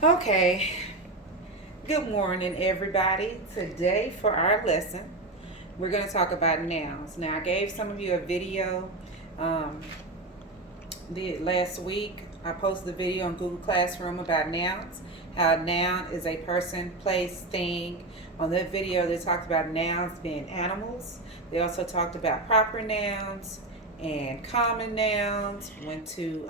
Okay, good morning, everybody. Today, for our lesson, we're going to talk about nouns. Now, I gave some of you a video um, the last week. I posted a video on Google Classroom about nouns, how a noun is a person, place, thing. On that video, they talked about nouns being animals. They also talked about proper nouns and common nouns, when to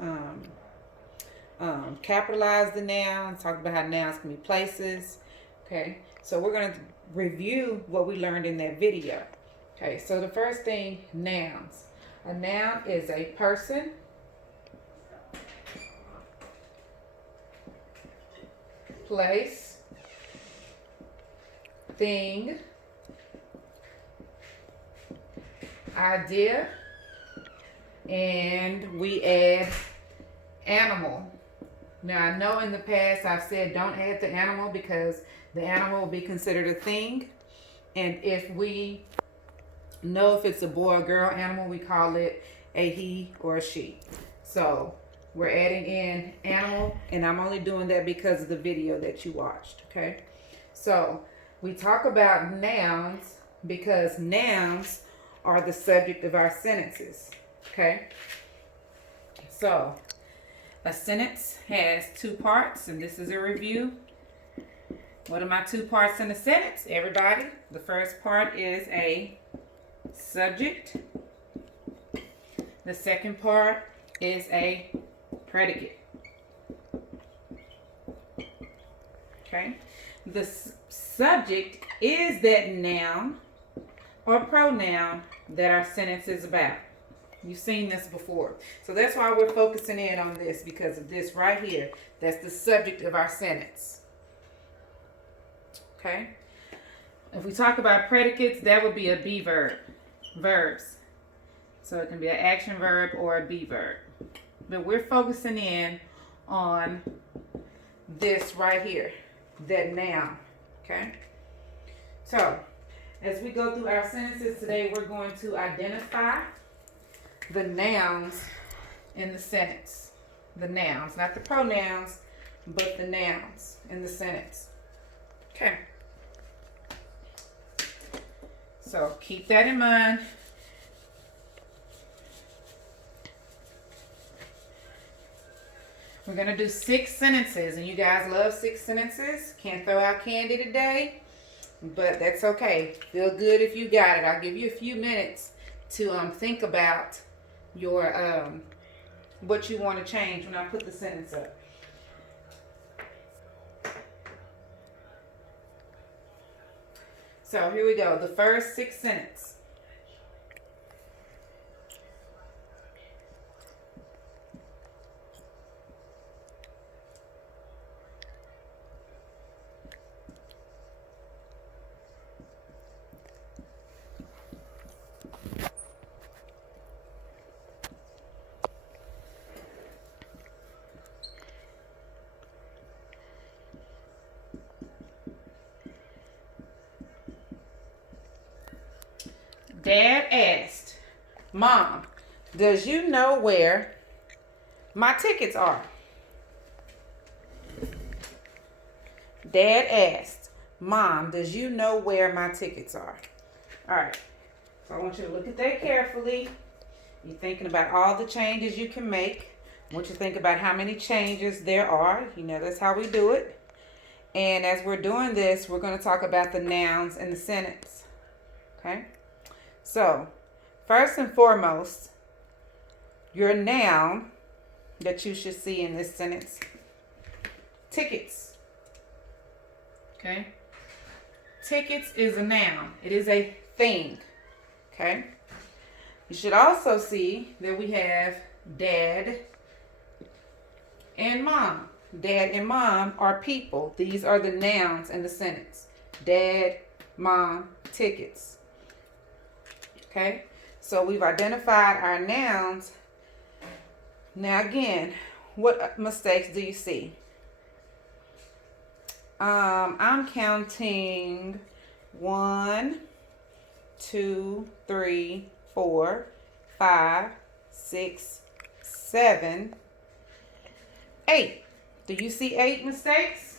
capitalize the nouns, talk about how nouns can be places. Okay, so we're going to review what we learned in that video. Okay, so the first thing, nouns. A noun is a person, place, thing, idea, and we add animal. Now, I know in the past I've said don't add the animal because the animal will be considered a thing. And if we know if it's a boy or girl animal, we call it a he or a she. So we're adding in animal, and I'm only doing that because of the video that you watched, okay? So we talk about nouns because nouns are the subject of our sentences, okay? So a sentence has two parts, and this is a review. What are my two parts in a sentence, everybody? The first part is a subject. The second part is a predicate. Okay? The subject is that noun or pronoun that our sentence is about. You've seen this before. So that's why we're focusing in on this, because of this right here. That's the subject of our sentence. Okay? If we talk about predicates, that would be a be verb. Verbs. So it can be an action verb or a be verb. But we're focusing in on this right here, that noun. Okay? So, as we go through our sentences today, we're going to identify the nouns in the sentence. The nouns, not the pronouns, but the nouns in the sentence. Okay. So keep that in mind. We're going to do 6 sentences, and you guys love 6 sentences. Can't throw out candy today, but that's okay. Feel good if you got it. I'll give you a few minutes to think about your what you want to change when I put the sentence up. So here we go. The first 6 sentences. Dad asked, Mom, does you know where my tickets are? Dad asked, Mom, does you know where my tickets are? All right. So I want you to look at that carefully. You're thinking about all the changes you can make. I want you to think about how many changes there are. You know, that's how we do it. And as we're doing this, we're going to talk about the nouns in the sentence. Okay? So, first and foremost, your noun that you should see in this sentence, tickets. Okay? Tickets is a noun. It is a thing. Okay? You should also see that we have dad and mom. Dad and mom are people. These are the nouns in the sentence. Dad, mom, tickets. Okay? So we've identified our nouns. Now again, what mistakes do you see? I'm counting 1, 2, 3, 4, 5, 6, 7, 8. Do you see 8 mistakes?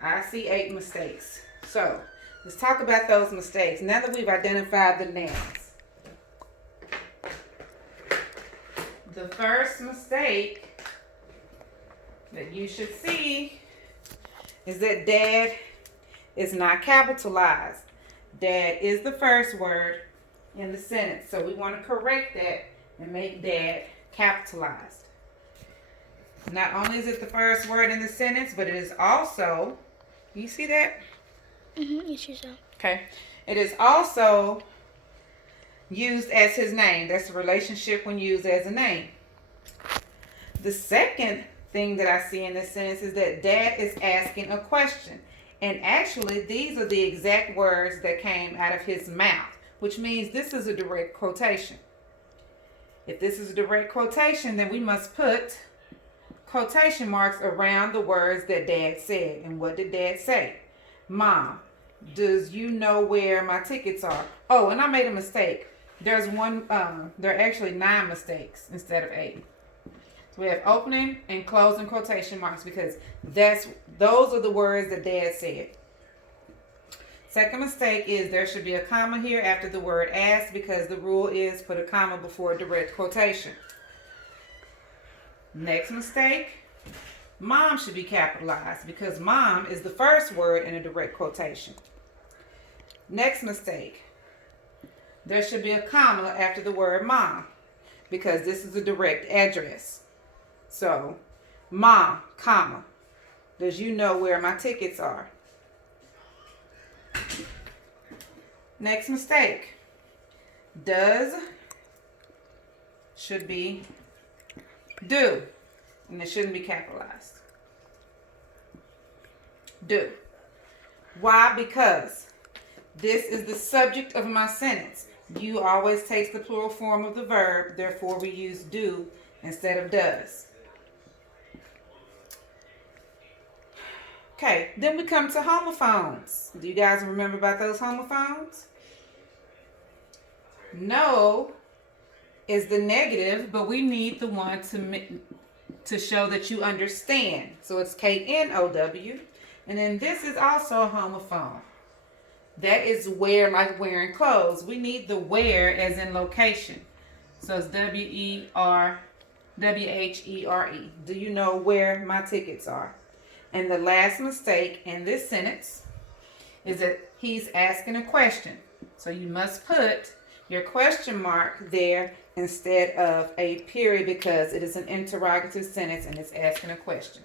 I see 8 mistakes. So let's talk about those mistakes. Now that we've identified the nouns. The first mistake that you should see is that dad is not capitalized. Dad is the first word in the sentence. So we want to correct that and make dad capitalized. Not only is it the first word in the sentence, but it is also, you see that? You see so. Okay. It is also used as his name. That's a relationship when used as a name. The second thing that I see in this sentence is that dad is asking a question. And actually, these are the exact words that came out of his mouth, which means this is a direct quotation. If this is a direct quotation, then we must put quotation marks around the words that dad said. And what did dad say? Mom, does you know where my tickets are? Oh, and I made a mistake. There's one, there are actually 9 mistakes instead of 8. So we have opening and closing quotation marks because those are the words that dad said. Second mistake is there should be a comma here after the word asked because the rule is put a comma before a direct quotation. Next mistake, mom should be capitalized because mom is the first word in a direct quotation. Next mistake, there should be a comma after the word mom because this is a direct address. So, mom, comma, does you know where my tickets are? Next mistake, does should be do, and it shouldn't be capitalized. Do. Why? Because this is the subject of my sentence. You always takes the plural form of the verb, therefore we use do instead of does. Okay, then we come to homophones. Do you guys remember about those homophones? No is the negative, but we need the one to show that you understand. So it's K-N-O-W. And then this is also a homophone. That is wear, like wearing clothes. We need the where as in location. So it's W-E-R, W-H-E-R-E. Do you know where my tickets are? And the last mistake in this sentence is that he's asking a question. So you must put your question mark there instead of a period because it is an interrogative sentence and it's asking a question.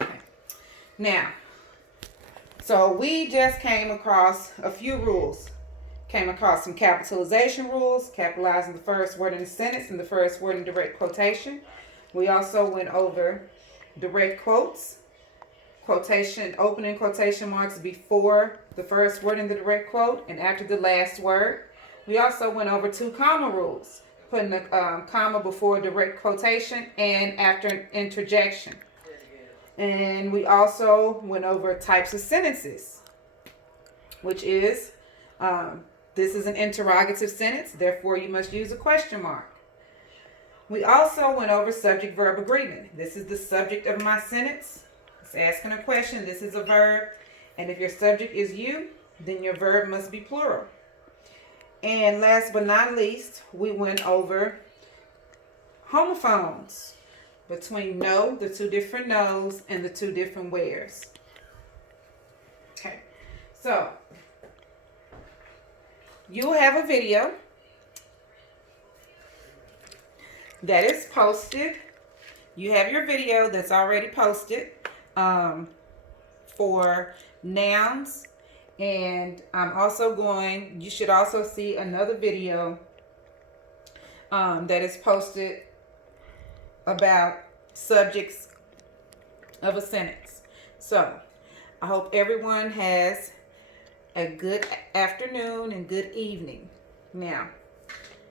Okay. Now, so we just came across a few rules. Came across some capitalization rules, capitalizing the first word in the sentence and the first word in direct quotation. We also went over direct quotes, quotation, opening quotation marks before the first word in the direct quote and after the last word. We also went over 2 comma rules, putting a comma before direct quotation and after an interjection. And we also went over types of sentences, which is, this is an interrogative sentence, therefore you must use a question mark. We also went over subject-verb agreement. This is the subject of my sentence. It's asking a question. This is a verb. And if your subject is you, then your verb must be plural. And last but not least, we went over homophones between no, the 2 different no's, and the 2 different wheres. Okay, so you'll have a video that is posted. You have your video that's already posted for nouns. And you should also see another video that is posted about subjects of a sentence. So I hope everyone has a good afternoon and good evening. Now,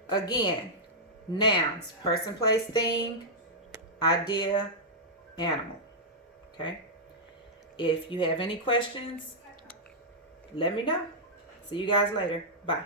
again, nouns, person, place, thing, idea, animal. Okay? If you have any questions, let me know. See you guys later. Bye.